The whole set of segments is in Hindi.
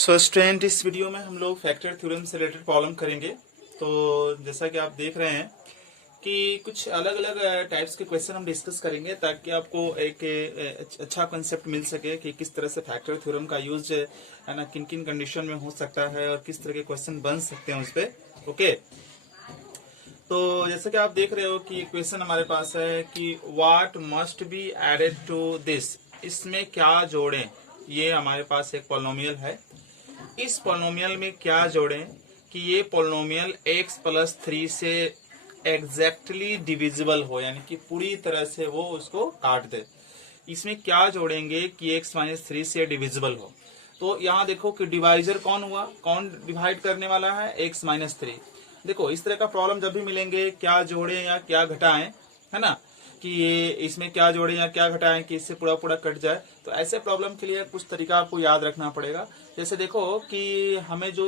सो स्टूडेंट, इस वीडियो में हम लोग फैक्टर थ्योरम से रिलेटेड प्रॉब्लम करेंगे। तो जैसा कि आप देख रहे हैं कि कुछ अलग अलग टाइप्स के क्वेश्चन हम डिस्कस करेंगे ताकि आपको एक अच्छा कंसेप्ट मिल सके कि किस तरह से फैक्टर थ्योरम का यूज है ना, किन किन कंडीशन में हो सकता है और किस तरह के क्वेश्चन बन सकते हैं उस पर। ओके, तो जैसा कि आप देख रहे हो कि क्वेश्चन हमारे पास है कि what must be added to this, इसमें क्या जोड़ें। ये हमारे पास एक पॉलिनोमियल है, इस पॉलिनोमियल में क्या जोड़ें कि ये पॉलिनोमियल x प्लस 3 से एग्जैक्टली डिविजिबल हो, यानी कि पूरी तरह से वो उसको काट दे। इसमें क्या जोड़ेंगे कि x माइनस 3 से डिविजिबल हो। तो यहाँ देखो कि डिवाइजर कौन हुआ, कौन डिवाइड करने वाला है, x माइनस 3। देखो इस तरह का प्रॉब्लम जब भी मिलेंगे, क्या जोड़ें या क्या घटाएं, है ना, कि ये इसमें क्या जोड़ें या क्या घटाएं कि इससे पूरा पूरा कट जाए। तो ऐसे प्रॉब्लम के लिए कुछ तरीका आपको याद रखना पड़ेगा। जैसे देखो कि हमें जो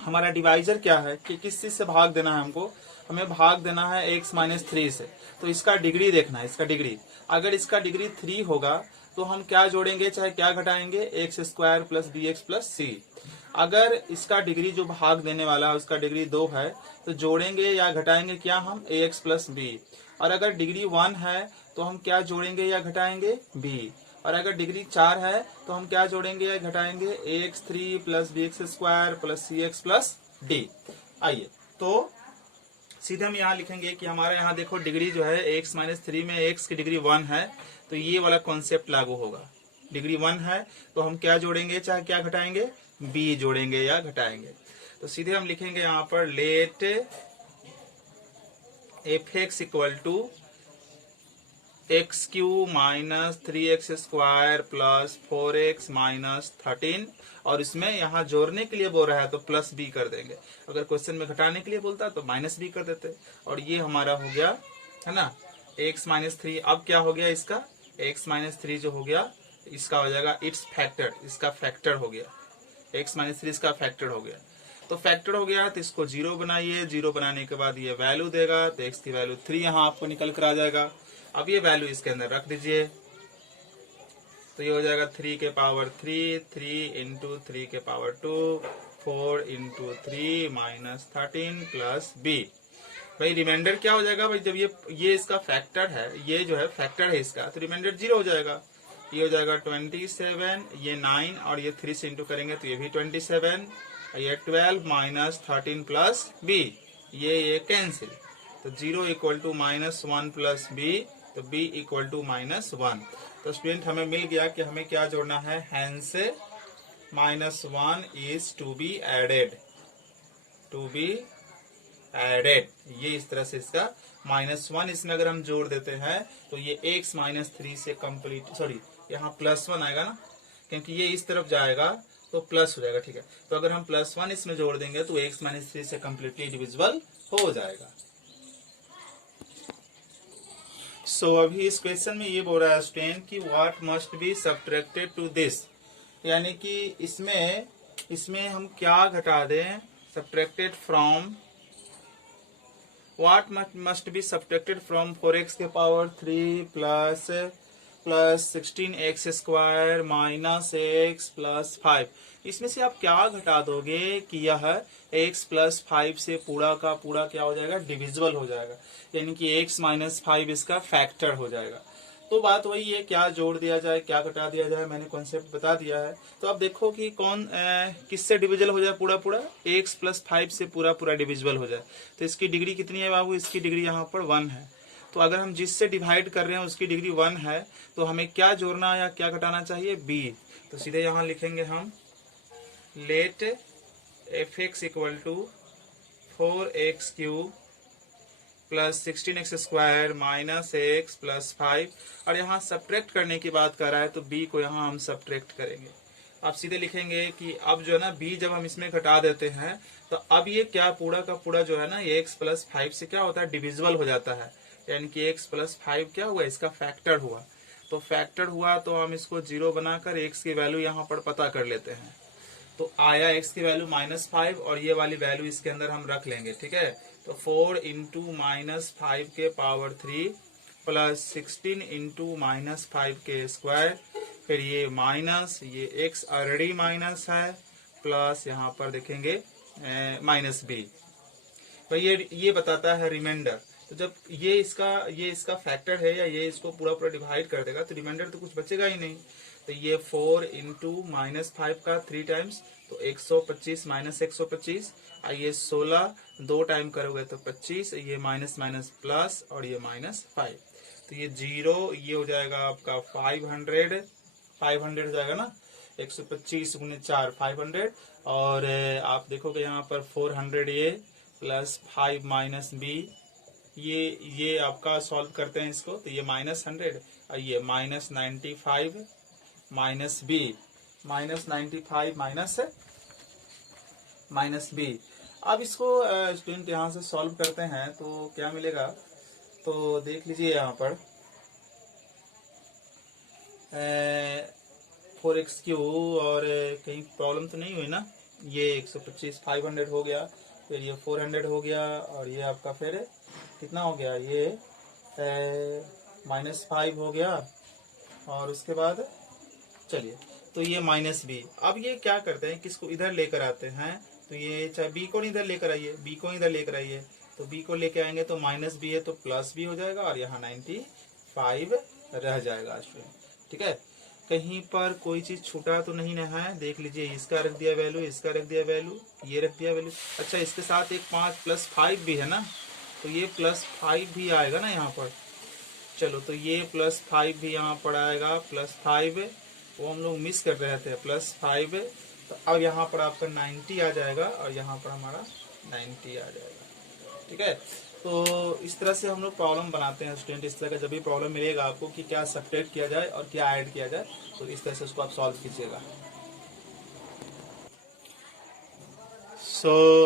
हमारा डिवाइजर क्या है कि किस चीज से भाग देना है, हमको हमें भाग देना है x माइनस 3 से। तो इसका डिग्री देखना है, इसका डिग्री अगर इसका डिग्री 3 होगा तो हम क्या जोड़ेंगे चाहे क्या घटाएंगे, x square plus b x plus c. अगर इसका डिग्री जो भाग देने वाला है उसका डिग्री 2 है तो जोड़ेंगे या घटाएंगे क्या हम, ए एक्स प्लस बी। और अगर डिग्री 1 है तो हम क्या जोड़ेंगे या घटाएंगे, बी। और अगर डिग्री 4 है तो हम क्या जोड़ेंगे या घटाएंगे, a x 3 plus b x square plus c x plus d. आइए तो सीधे हम यहाँ लिखेंगे कि हमारे यहाँ देखो डिग्री जो है एक्स माइनस 3 में एक्स की डिग्री 1 है, तो ये वाला कॉन्सेप्ट लागू होगा। डिग्री 1 है तो हम क्या जोड़ेंगे चाहे क्या घटाएंगे, बी जोड़ेंगे या घटाएंगे। तो सीधे हम लिखेंगे यहाँ पर let f x equal to x cube minus 3x square plus 4x minus 13। और इसमें यहाँ जोड़ने के लिए बोल रहा है तो प्लस बी कर देंगे, अगर क्वेश्चन में घटाने के लिए बोलता तो माइनस बी कर देते। और ये हमारा हो गया है ना x माइनस 3। अब क्या हो गया इसका, x माइनस 3 जो हो गया इसका हो जाएगा इट्स फैक्टर, इसका फैक्टर हो गया, x माइनस 3 इसका फैक्टर हो गया। तो फैक्टर हो गया तो इसको 0 बनाइए, 0 बनाने के बाद ये वैल्यू देगा तो x की वैल्यू 3 यहाँ आपको निकल कर आ जाएगा। अब ये वैल्यू इसके अंदर रख दीजिए तो ये हो जाएगा 3 के पावर 3, 3 इंटू 3 के power 2, 4 into 3 minus 13 plus b. भाई रिमाइंडर क्या हो जाएगा भाई, जब ये इसका फैक्टर है, ये जो है फैक्टर है इसका, तो रिमाइंडर 0 हो जाएगा। ये हो जाएगा 27, ये 9 और ये 3 से इंटू करेंगे तो ये भी 27, ये 12 माइनस 13 प्लस बी, ये कैंसिल। तो 0 equal to minus 1 plus b, तो b इक्वल टू माइनस 1। तो स्टूडेंट हमें मिल गया कि हमें क्या जोड़ना है, hence minus 1 is to be added, to be added. ये इस तरह से इसका माइनस 1 इसमें अगर हम जोड़ देते हैं तो ये x माइनस 3 से कंप्लीट, सॉरी यहाँ प्लस 1 आएगा ना, क्योंकि ये इस तरफ जाएगा तो प्लस हो जाएगा, ठीक है। तो अगर हम प्लस 1 इसमें जोड़ देंगे तो x माइनस 3 से कंप्लीटली डिविजिबल हो जाएगा। सो अभी इस क्वेश्चन में ये बोल रहा है स्टूडेंट कि what must be subtracted to this, यानी कि इसमें हम क्या घटा दें, subtracted from, what must be subtracted from 4x के power 3 plus 16x square minus x plus 5। इसमें से आप क्या घटा दोगे कि यह x प्लस 5 से पूरा का पूरा क्या हो जाएगा, डिविजिबल हो जाएगा, यानी कि x माइनस 5 इसका फैक्टर हो जाएगा। तो बात वही है, क्या जोड़ दिया जाए क्या घटा दिया जाए, मैंने कॉन्सेप्ट बता दिया है। तो आप देखो कि कौन किससे डिविजिबल हो जाए, पूरा पूरा x प्लस 5 से पूरा पूरा डिविजिबल हो जाए। तो इसकी डिग्री कितनी है बाबू, इसकी डिग्री यहाँ पर 1 है। तो अगर हम जिससे डिवाइड कर रहे हैं उसकी डिग्री 1 है तो हमें क्या जोड़ना या क्या घटाना चाहिए, b। तो सीधे यहाँ लिखेंगे हम let f x equal to 4x cube plus 16x square minus x plus 5। और यहाँ सब्ट्रैक्ट करने की बात कर रहा है तो b को यहाँ हम सब्ट्रैक्ट करेंगे। आप सीधे लिखेंगे कि अब जो है ना b जब हम इसमें घटा देते हैं तो अब ये क्या पूरा का पूरा जो है ना ये x प्लस 5 से क्या होता है, डिविजिबल हो जाता है, यानी कि x प्लस 5 क्या हुआ, इसका फैक्टर हुआ। तो फैक्टर हुआ तो हम इसको 0 बनाकर x की वैल्यू यहाँ पर पता कर लेते हैं। तो आया x की वैल्यू माइनस 5 और ये वाली वैल्यू इसके अंदर हम रख लेंगे, ठीक है। तो 4 इंटू माइनस 5 के पावर 3 प्लस 16 इंटू माइनस 5 के स्क्वायर फिर ये माइनस, ये x ऑलरेडी माइनस है, प्लस यहाँ पर देखेंगे माइनस बी। तो ये बताता है रिमाइंडर। तो जब ये इसका फैक्टर है या ये इसको पूरा पूरा डिवाइड कर देगा तो रिमाइंडर तो कुछ बचेगा ही नहीं। तो ये 4 इंटू -5 का 3 टाइम्स, तो 125 माइनस 125, ये 16 2 टाइम करोगे तो 25, ये माइनस माइनस प्लस और ये -5, तो ये 0, ये हो जाएगा आपका 500 हो जाएगा ना, 125 गुने 4 500, और आप देखोगे यहाँ पर 400 ये प्लस 5 माइनस बी, ये आपका सॉल्व करते हैं इसको, तो ये -100 और ये -95 माइनस बी, -95 माइनस बी। अब इसको स्टूडेंट यहाँ से सॉल्व करते हैं तो क्या मिलेगा, तो देख लीजिए यहाँ पर 4x³ और कहीं प्रॉब्लम तो नहीं हुई ना, ये 125 500 हो गया, फिर ये 400 हो गया, और ये आपका फिर कितना हो गया, ये -5 हो गया, और उसके बाद चलिए तो ये -b। अब ये क्या करते हैं, किसको इधर लेकर आते हैं, तो ये चाहे b को इधर लेकर आइए, b को इधर लेकर आइए, तो b को लेकर आएंगे तो -b है तो +b हो जाएगा, और यहाँ 95 रह जाएगा स्टूडेंट। ठीक है, कहीं पर कोई चीज छूटा तो नहीं ना है, देख लीजिए, इसका रख दिया वैल्यू, इसका रख दिया वैल्यू, ये रख दिया वैल्यू। अच्छा, इसके साथ एक 5 + 5 भी है ना, तो ये +5 भी आएगा ना यहाँ पर। चलो, तो ये +5 भी यहाँ पर आएगा, +5 वो हम लोग मिस कर रहे थे, +5, तो अब यहाँ पर आपका 90 आ जाएगा, और यहाँ पर हमारा 90 आ जाएगा। ठीक है, तो इस तरह से हम लोग प्रॉब्लम बनाते हैं स्टूडेंट। इस तरह का जब भी प्रॉब्लम मिलेगा आपको कि क्या सब्ट्रैक्ट किया जाए और क्या ऐड किया जाए, तो इस तरह से उसको आप सॉल्व कीजिएगा।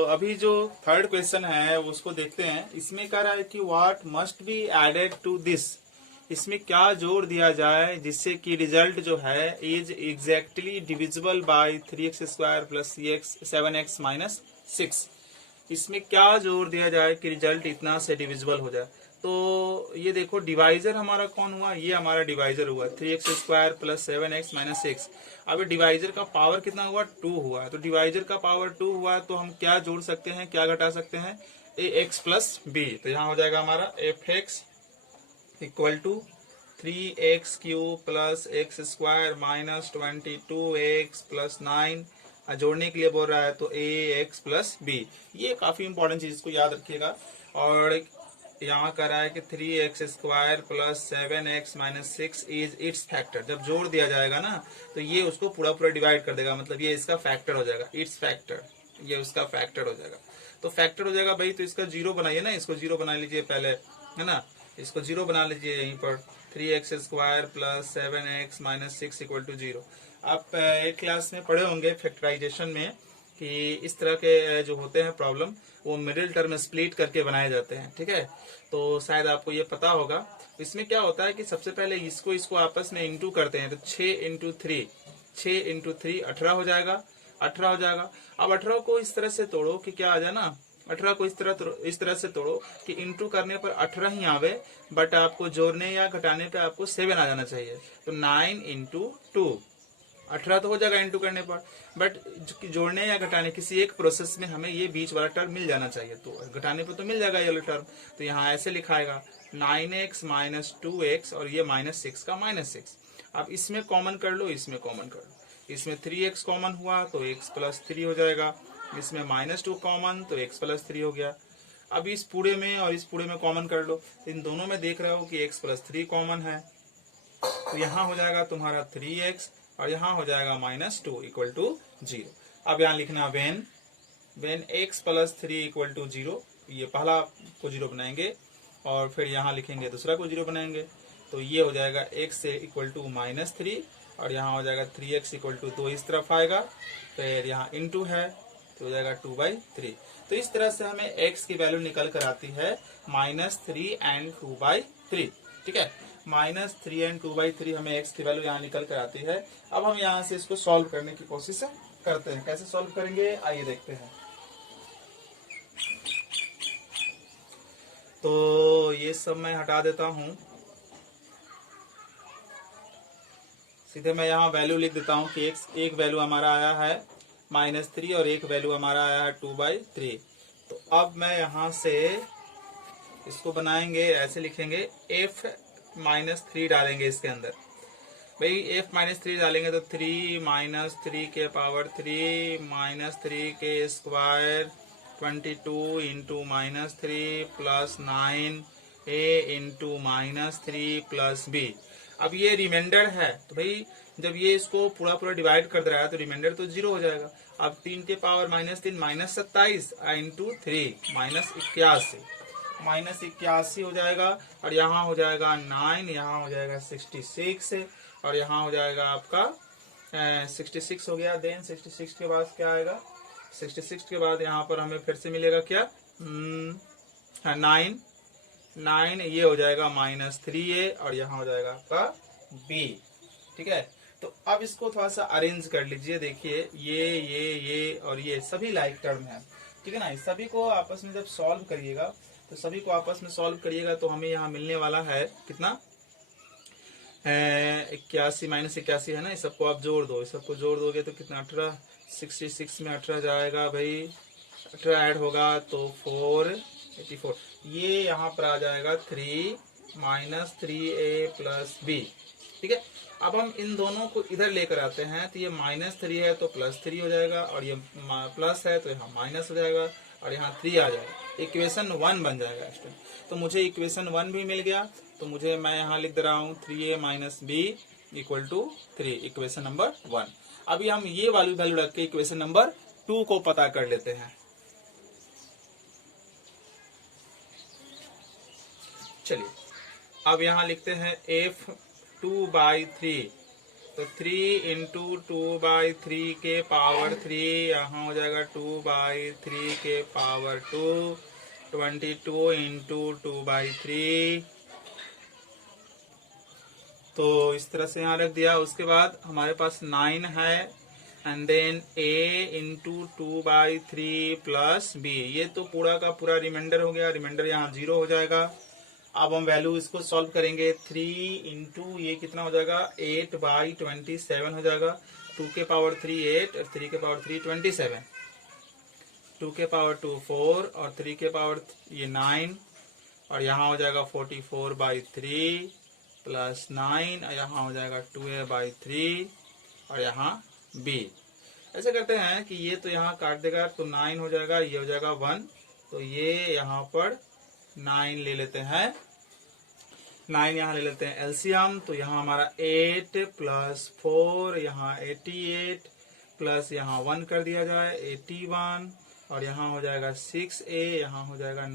अभी जो थर्ड क्वेश्चन है उसको देखते हैं। इसमें कह रहा है कि what must be added to this, इसमें क्या जोड़ दिया जाए जिससे कि रिजल्ट जो है is exactly divisible by 3x² + 7x - 6। इसमें क्या जोड़ दिया जाए कि रिजल्ट इतना से डिविजिबल हो जाए। तो ये देखो, डिवाइजर हमारा कौन हुआ, ये हमारा डिवाइजर हुआ 3x² + 7x - 6। अब डिवाइजर का पावर कितना हुआ, 2 हुआ, तो डिवाइजर का पावर 2 हुआ, तो हम क्या जोड़ सकते हैं, क्या घटा सकते हैं, ax + b। तो यहाँ हो जाएगा हमारा fx = 3x³ + x² - 22x + 9। जोड़ने के लिए बोल रहा है तो ax + b। ये काफी इंपॉर्टेंट चीज, इसको याद रखिएगा। और यहाँ कह रहा है कि 3x² + 7x - 6 is it's factor. जब जोड़ दिया जाएगा ना तो ये उसको पूरा पूरा डिवाइड कर देगा, मतलब ये इसका फैक्टर हो जाएगा, इट्स फैक्टर, ये उसका फैक्टर हो जाएगा। तो फैक्टर हो जाएगा भाई, तो इसका 0 बनाइए ना, इसको 0 बना लीजिए पहले, है ना, इसको 0 बना लीजिए यहीं पर, 3x² + 7x - 6 = 0। आप एक क्लास में पढ़े होंगे फैक्टराइजेशन में कि इस तरह के जो होते हैं प्रॉब्लम, वो मिडिल टर्म स्प्लिट करके बनाए जाते हैं। ठीक है, तो शायद आपको ये पता होगा। इसमें क्या होता है कि सबसे पहले इसको आपस में इंटू करते हैं, तो 6 इंटू 3 18 हो जाएगा, 18 हो जाएगा। अब 18 को इस तरह से तोड़ो कि क्या आ जाए ना, 18 को इस तरह से तोड़ो कि इंटू करने पर 18 ही आवे, बट आपको जोड़ने या घटाने पे आपको 7 आ जाना चाहिए। तो 9 × 2, 18 तो हो जाएगा इंटू करने पर, बट जोड़ने या घटाने किसी एक प्रोसेस में हमें ये बीच वाला टर्म मिल जाना चाहिए, तो घटाने पर तो मिल जाएगा ये वाला टर्म। तो यहाँ ऐसे लिखाएगा 9x - 2x, और ये -6 का -6। अब इसमें कॉमन कर लो, इसमें कॉमन कर लो, इसमें 3x कॉमन हुआ तो x + 3 हो जाएगा, इसमें -2 कॉमन तो x + 3 हो गया। अब इस पूरे में और इस पूरे में कॉमन कर लो, इन दोनों में देख रहे हो कि x + 3 कॉमन है, तो यहाँ हो जाएगा तुम्हारा 3x, और यहाँ हो जाएगा -2 = 0। अब यहाँ लिखना वेन x + 3 = 0, ये पहला को 0 बनाएंगे, और फिर यहाँ लिखेंगे दूसरा को 0 बनाएंगे, तो ये हो जाएगा x = -3, और यहाँ हो जाएगा 3x = 2 इस तरफ आएगा, फिर यहाँ इंटू है तो हो जाएगा 2/3। तो इस तरह से हमें x की वैल्यू निकल कर आती है -3 और 2/3। ठीक है, -3 और 2/3 हमें x की वैल्यू यहाँ निकल कर आती है। अब हम यहाँ से इसको सॉल्व करने की कोशिश करते हैं। कैसे सॉल्व करेंगे, आइए देखते हैं। तो ये सब मैं हटा देता हूँ, सीधे मैं यहाँ वैल्यू लिख देता हूँ कि एक वैल्यू हमारा आया है -3 और एक वैल्यू हमारा आया है 2/3। तो अब मैं यहाँ से इसको बनाएंगे, ऐसे लिखेंगे f-3 डालेंगे इसके अंदर। भाई f-3 डालेंगे तो 3 - 3 के पावर 3 -3 के square 22 into -3 plus 9a into -3 plus b। अब ये रिमाइंडर है तो भाई जब ये इसको पूरा पूरा डिवाइड कर दे रहा है तो रिमाइंडर तो 0 हो जाएगा। अब 3 के पावर -3 -27 इंटू 3 -81 हो जाएगा। और यहाँ हो जाएगा 9, यहाँ हो जाएगा 66 और यहाँ हो जाएगा आपका 66 हो गया। देन 66 के बाद क्या आएगा, 66 के बाद यहाँ पर हमें फिर से मिलेगा क्या, 9 ये हो जाएगा -3a और यहाँ हो जाएगा आपका b। ठीक है, तो अब इसको थोड़ा सा अरेंज कर लीजिए। देखिए ये और ये सभी लाइक टर्म है, ठीक है ना। इस सभी को आपस में जब सॉल्व करिएगा तो सभी को आपस में सॉल्व करिएगा तो हमें यहाँ मिलने वाला है कितना, 81 - 81 है ना। इस सबको आप जोड़ दो, इस सबको जोड़ दोगे तो कितना 18, 66 में 18 जाएगा भाई, 18 ऐड होगा तो 484। ये यहाँ पर आ जाएगा 3 - 3a प्लस b। ठीक है, अब हम इन दोनों को इधर लेकर आते हैं तो ये -3 है तो +3 हो जाएगा और ये प्लस है तो यहाँ माइनस हो जाएगा और यहाँ 3 आ जाएगा। इक्वेशन 1 बन जाएगा इस टाइम। तो मुझे इक्वेशन 1 भी मिल गया तो मैं यहाँ लिख दे रहा हूँ 3a - b = 3, इक्वेशन नंबर 1। अभी हम ये वाली वैल्यू रख के इक्वेशन नंबर 2 को पता कर लेते हैं। चलिए अब यहाँ लिखते हैं f/2/3, तो 3 × 2/3 के पावर 3, यहाँ हो जाएगा 2/3 के पावर 2, 22 × 2/3। तो इस तरह से यहाँ रख दिया। उसके बाद हमारे पास 9 है and then a × 2/3 plus b। ये तो पूरा का पूरा रिमाइंडर हो गया, रिमाइंडर यहाँ 0 हो जाएगा। अब हम वैल्यू इसको सॉल्व करेंगे। 3 × ये कितना हो जाएगा, 8/27 हो जाएगा। 2 के पावर 3 8 और 3 के पावर 3 27, 2 के पावर 2 4 और 3 के पावर ये 9 और यहाँ हो जाएगा 44/3 प्लस 9 और यहाँ हो जाएगा 2a/3 और यहाँ b। ऐसे करते हैं कि ये तो यहाँ काट देगा तो 9 हो जाएगा, ये हो जाएगा 1, तो ये यहाँ पर 9 ले लेते हैं, 9 यहाँ ले लेते हैं एलसीएम। तो यहाँ हमारा 8 + 4 यहाँ 88 प्लस यहाँ 1 कर दिया जाए 81 और यहाँ हो जाएगा 6a, यहाँ हो जाएगा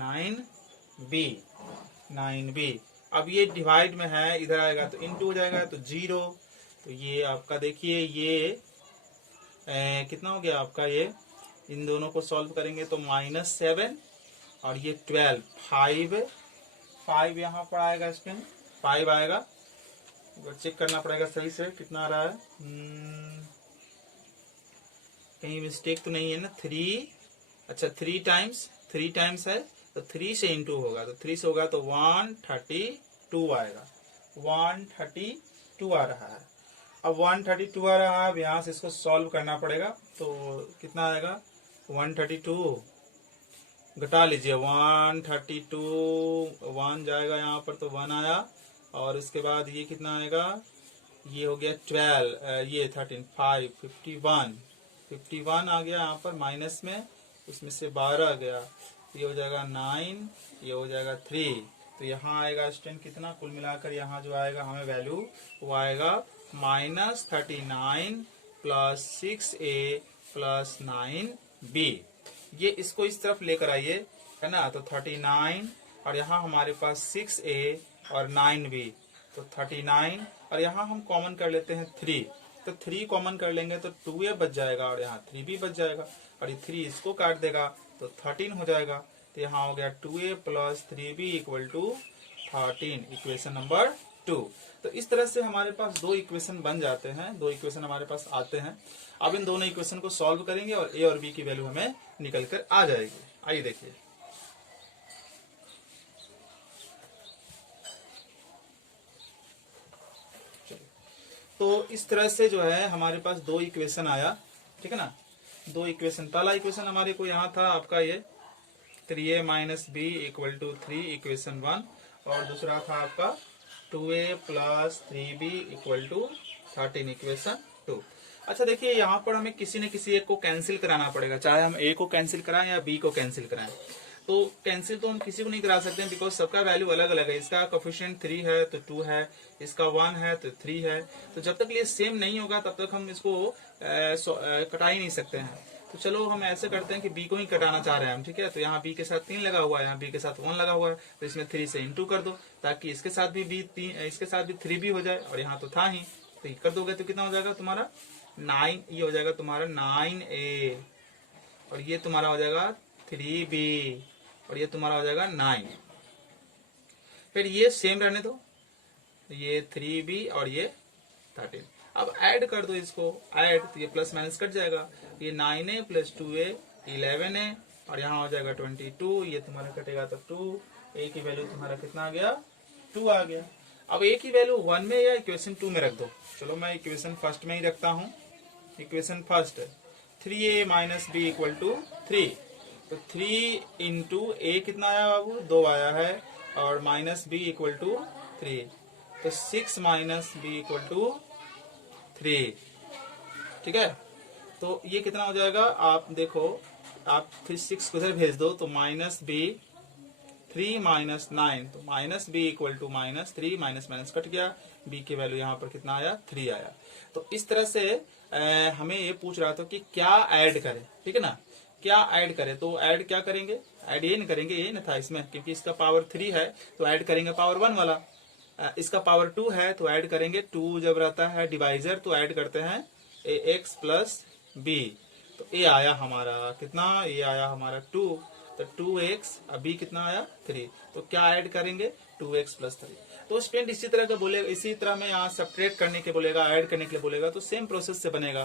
9b। अब ये डिवाइड में है, इधर आएगा तो इनटू हो जाएगा तो 0। तो ये आपका देखिए ये कितना हो गया आपका, ये इन दोनों को सॉल्व करेंगे तो -7 और ये 12, 5 यहाँ पर आएगा, इसमें 5 आएगा। चेक करना पड़ेगा सही से कितना आ रहा है, कहीं मिस्टेक तो नहीं है ना। 3, अच्छा 3 टाइम्स है तो 3 से इंटू होगा, तो 3 से होगा तो 132 आएगा, 132 आ रहा है। अब 132 आ रहा है, अब यहाँ से इसको सॉल्व करना पड़ेगा। तो कितना आएगा, 132 घटा लीजिए, 132 1 जाएगा यहाँ पर तो 1 आया और इसके बाद ये कितना आएगा, ये हो गया 12, ये 13 5 51 आ गया यहाँ पर माइनस में, उसमें से 12 गया, ये हो जाएगा 9, ये हो जाएगा 3। तो यहाँ आएगा स्टूडेंट कितना, कुल मिलाकर यहाँ जो आएगा हमें वैल्यू वो आएगा -39 प्लस 6a प्लस 9b। ये इसको इस तरफ लेकर आइए, है ना। तो 39 और यहाँ हमारे पास 6a और 9b, तो 39 और यहाँ हम कॉमन कर लेते हैं 3, तो 3 कॉमन कर लेंगे तो 2a बच जाएगा और यहाँ 3b बच जाएगा और ये 3 इसको काट देगा तो 13 हो जाएगा। तो यहाँ हो गया 2a plus 3b = 13, equation number 2। तो इस तरह से हमारे पास 2 इक्वेशन बन जाते हैं, 2 इक्वेशन हमारे पास आते हैं। अब इन दोनों इक्वेशन को सॉल्व करेंगे और a और b की वैल्यू हमें निकल कर आ जाएगी। आइए देखिए, तो इस तरह से जो है हमारे पास दो इक्वेशन आया, ठीक है ना। दो इक्वेशन, पहला इक्वेशन हमारे को यहाँ था आपका ये 3a minus b equal to 3 equation 1, और दूसरा था आपका 2a plus 3b equal to 13 equation 2। अच्छा देखिए, यहाँ पर हमें किसी न किसी एक को कैंसिल कराना पड़ेगा, चाहे हम a को कैंसिल कराएं या b को कैंसिल कराएं। तो कैंसिल तो हम किसी को नहीं करा सकते हैं, बिकॉज सबका वैल्यू अलग अलग है। इसका कोफिशिएंट 3 है तो 2 है, इसका 1 है तो 3 है। तो जब तक ये सेम नहीं होगा तब तक हम इसको कटा ही नहीं सकते हैं। तो चलो हम ऐसे करते हैं कि b को ही कटाना चाह रहे हैं हम, ठीक है। तो यहाँ b के साथ 3 लगा हुआ है, यहाँ b के साथ 1 लगा हुआ है, तो इसमें 3 से इंटू कर दो, ताकि इसके साथ भी इसके साथ भी 3 भी हो जाए, और यहाँ तो था ही, तो ये कर दोगे तो कितना हो जाएगा तुम्हारा 9, ये हो जाएगा तुम्हारा 9a, और ये तुम्हारा हो जाएगा 3b, और ये तुम्हारा हो जाएगा 9। फिर ये सेम रहने दो, ये 3b और ये 13। अब ऐड कर दो इसको, ऐड, तो ये प्लस माइनस कट जाएगा, ये 9a प्लस 2a 11a, और यहाँ हो जाएगा 22, ये तुम्हारा कटेगा तो 2, a की वैल्यू तुम्हारा कितना आ गया 2 आ गया। अब a की वैल्यू 1 में या इक्वेशन 2 में रख दो। चलो मैं इक्वेशन फर्स्ट में ही रखता हूँ। Equation first 3a minus b equal to 3, तो 3 इंटू a कितना आया बाबू 2 आया है, और माइनस बी इक्वल टू 3, तो 6 माइनस बी इक्वल टू 3, ठीक है। तो ये कितना हो जाएगा, आप देखो, आप फिर 6 उधर भेज दो, तो माइनस बी 3 माइनस 9, तो minus b equal to minus 3, minus minus cut गया, b की वैल्यू यहाँ पर कितना आया 3 आया। तो इस तरह से हमें ये पूछ रहा था कि क्या ऐड करें, ठीक है ना, क्या ऐड करें। तो ऐड क्या करेंगे, ऐड ये नहीं करेंगे, ये ना था इसमें, क्योंकि इसका पावर 3 है तो ऐड करेंगे पावर 1 वाला, इसका पावर 2 है तो ऐड करेंगे 2, जब रहता है डिवाइजर तो ऐड करते हैं ax प्लस b, तो a आया हमारा कितना, ये आया हमारा 2, तो 2x, अब b कितना आया 3, तो क्या ऐड करेंगे 2x प्लस 3। तो स्टूडेंट इसी तरह का बोलेगा, इसी तरह में यहाँ सब्ट्रैक्ट करने के बोलेगा, ऐड करने के लिए बोलेगा, तो सेम प्रोसेस से बनेगा।